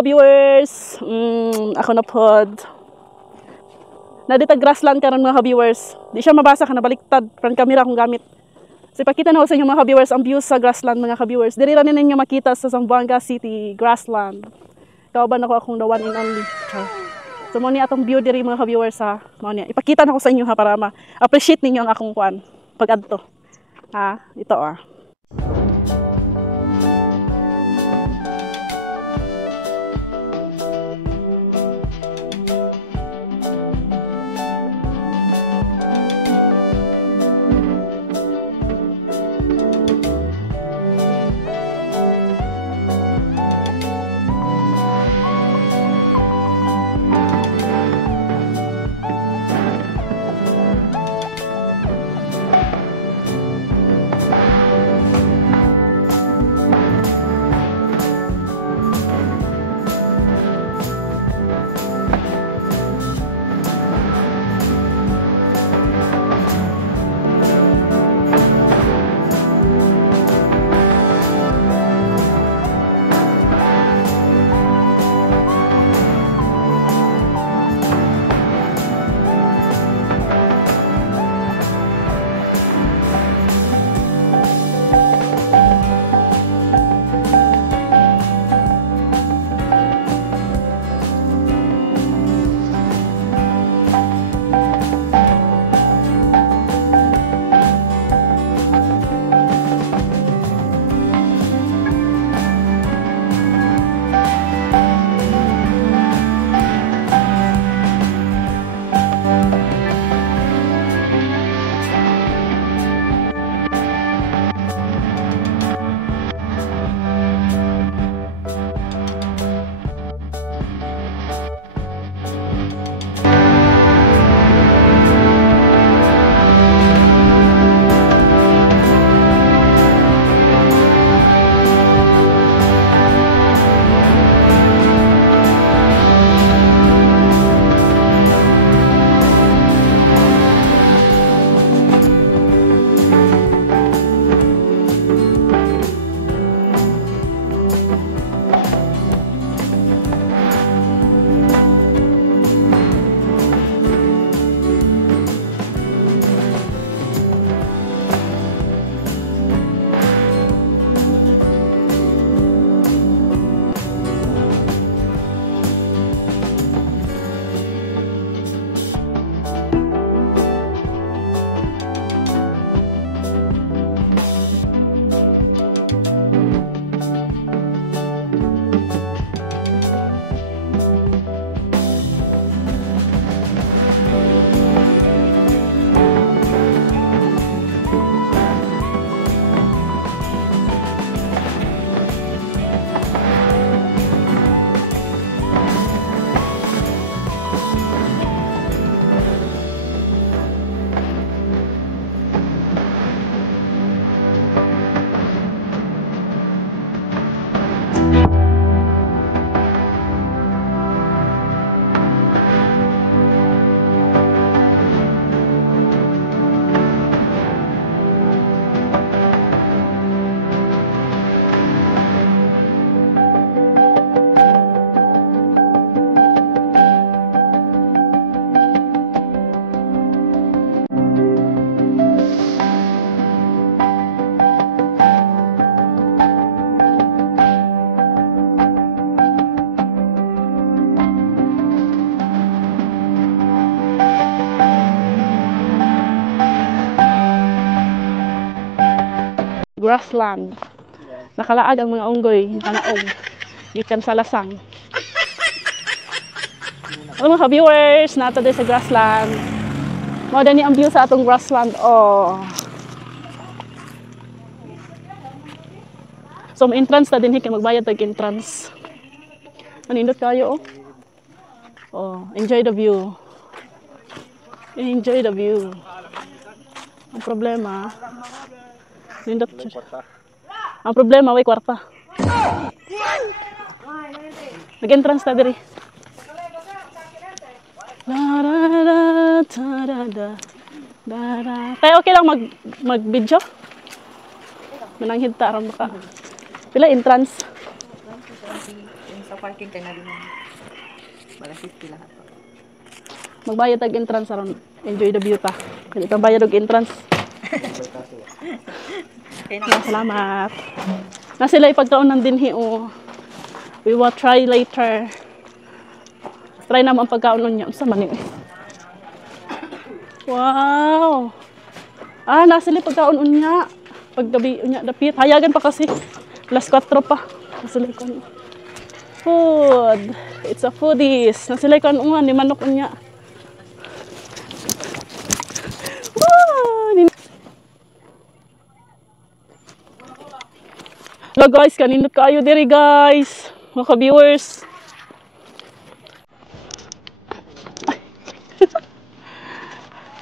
mga viewers. Ako na pod. Nadita Grassland karon mga viewers. Di siya mabasa ka nabaliktad. Front camera akong gamit. So ipakita na ko sa inyo mga viewers ang views sa Grassland mga viewers. Diri ra ninyo makita sa Zamboanga City, Grassland. Kauban ako akong the one and only. So mo ni atong view diri mga viewers ha. Mo ni ipakita na ko sa inyo ha para ma-appreciate ninyo ang akong kuan pag-adto. Ha, ito ah. Grassland. Nakalaag ang mga unggoy, tanaog. Gikan sa lasang. Hello mga viewers, nato din sa Grassland. Mao din ang view sa atong Grassland. Oh. So entrance ta din kay magbayad tag entrance. Manindot kayo oh. Oh, enjoy the view. Enjoy the view. Ang problema, nindot. Ang problema, way kwarta. Nag-entrance ta diri. Kaya okay lang mag-video? Mananghid ta aron baka. Pila entrance? Yung sa parking kay na din. Bala 50 lahat. Magbayad tag entrance aron enjoy the view ta. Kaya itong bayad og entrance. Kaya na Yeah, salamat. Na sila ipagkaunan din o. We will try later. Try na mo ang pagkaunan niya. Unsa man ni? Wow. Ah, na sila pagkaunan niya. Paggabi niya dapit. Hayagan pa kasi. Last 4 pa. Nasila ko. Food. It's a foodies. Nasila ko ano ni manok niya. Wow. Hello guys, kanindot kayo diri guys. Mga ka-viewers.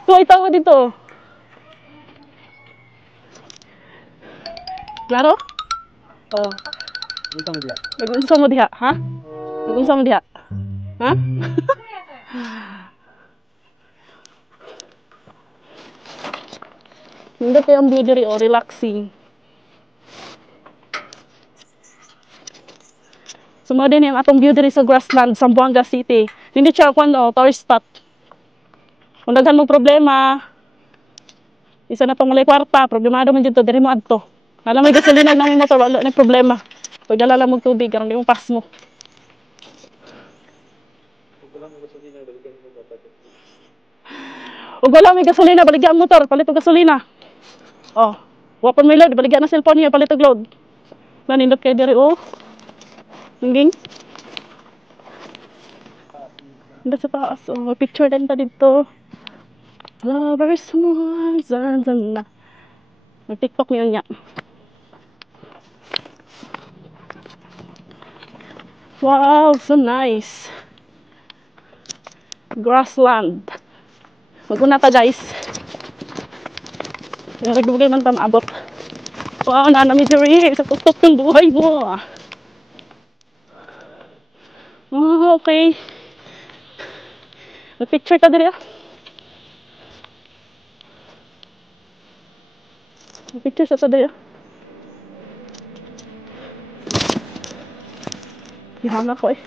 Tuwa itawa dito. Klaro? Oh. Nag-unsa mo diha, ha? Nag-unsa mo diha? Ha? Hindi kayo ang view diri o relaxing. Sumod din yung atong view diri sa Grassland, Zamboanga City. Hindi siya kung tourist spot. Kung daghan mo problema, isa na tong walay kwarta, problemado man dito, diri mo adto. Alam mo gasolina na mo motor, wala na problema. Pag dala mo tubig, karon di mo pass mo. Ug wala may gasolina, baligyan ang motor, palit og gasolina. Oh, wapon may load, baligyan na cellphone niya, palit og load. Nanindot kay diri oh. Ninging. Nindot sa taas, oh, picture din ta dito. Lovers more than na. Mag-TikTok niyo niya. Wow, so nice. Grassland. Maguna ta guys. Nagbugay man ta maabot. Wow, nanami diri sa tuktok ng buhay mo. Oh, okay. Mag-picture ta diri ah. Mag-picture sa ta diri ah. Ihang ako eh.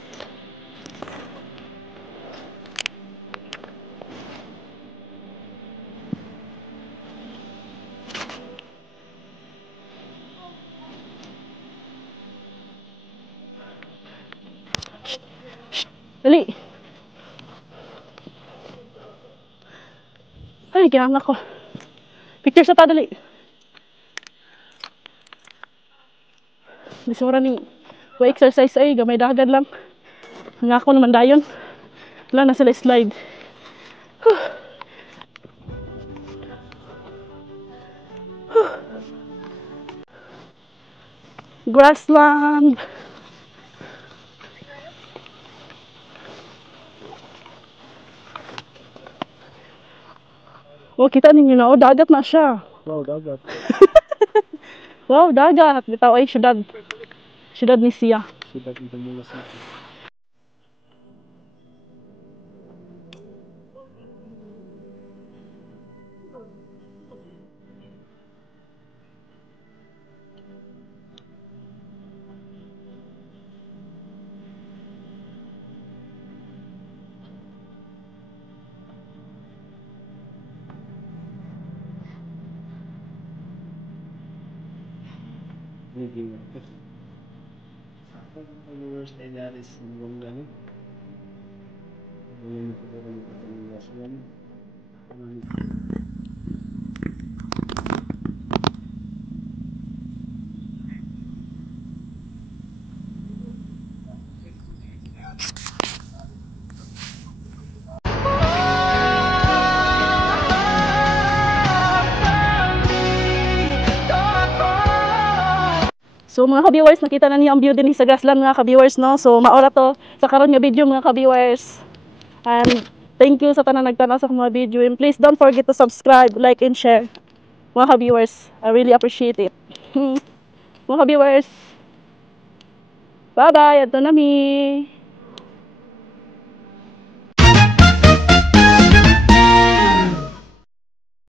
Dali. Ay, gihang ako. Picture sa ta dali. Bisura ning wa exercise ay gamay dagan lang. Nga ako naman dayon. Wala na sila slide. Grassland. Oh, kita ninyo na. Oh, dagat na siya. Wow, dagat. Wow, dagat. Bitaw ay syudad. Syudad ni siya. Sudah di Zamboanga City. Hindi. Followers ay dari sa Zamboanga ni. Ano ko ba ni Grassland? So mga ka-viewers, nakita na niyo ang view din sa Grassland mga ka-viewers, no? So maora to sa karon nga video mga ka-viewers. And thank you sa tanan nagtanaw sa mga video. And please don't forget to subscribe, like, and share. Mga ka-viewers, I really appreciate it. Mga ka-viewers, bye-bye! Ato na mi!